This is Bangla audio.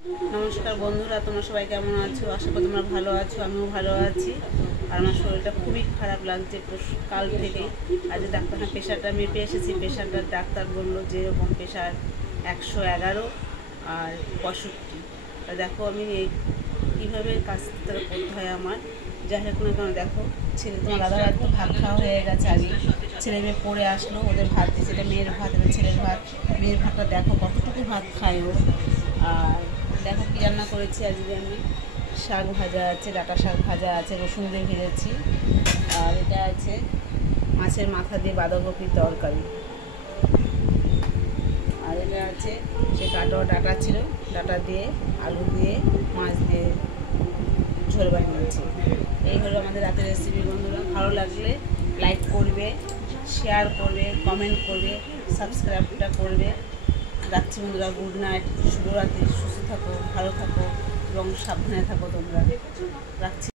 নমস্কার বন্ধুরা, তোমরা সবাই কেমন আছো? আশা করি তোমরা ভালো আছো, আমিও ভালো আছি। আর আমার শরীরটা খুবই খারাপ লাগছে কাল থেকে। আজ ডাক্তারখানা প্রেশারটা মেপে এসেছি। প্রেশারটা ডাক্তার বললো যে এরকম প্রেশার 111 আর 65। দেখো আমি কীভাবে কাজটা করতে হয় আমার। যাই হোক না কেন, দেখো ছেলে তোমার দাদা ভাত তো ভাত খাওয়া হয়ে গেছে আগে। ছেলে মেয়ে পড়ে আসলো, ওদের ভাত দিচ্ছে। এটা মেয়ের ভাত, এটা ছেলের ভাত। মেয়ের ভাতটা দেখো কতটুকু ভাত খায় ও। আর দেখো কী রান্না করেছি আজকে আমি। শাক ভাজা আছে, ডাঁটা শাক ভাজা আছে, রসুন দিয়ে ভেজেছি। আর এটা আছে মাছের মাথা দিয়ে বাঁধাকপির তরকারি। আর এটা আছে সে ডাঁটা ছিল, ডাঁটা দিয়ে আলু দিয়ে মাছ দিয়ে ঝোল বানিয়েছি। এই হলো আমাদের রাতের রেসিপি। বন্ধুরা ভালো লাগলে লাইক করবে, শেয়ার করবে, কমেন্ট করবে, সাবস্ক্রাইবটা করবে। রাখছি বন্ধুরা, গুড নাইট, শুভরাত্রি। সুস্থ থাকো, ভালো থাকো এবং সাবধানে থাকো তোমরা। রাখছি।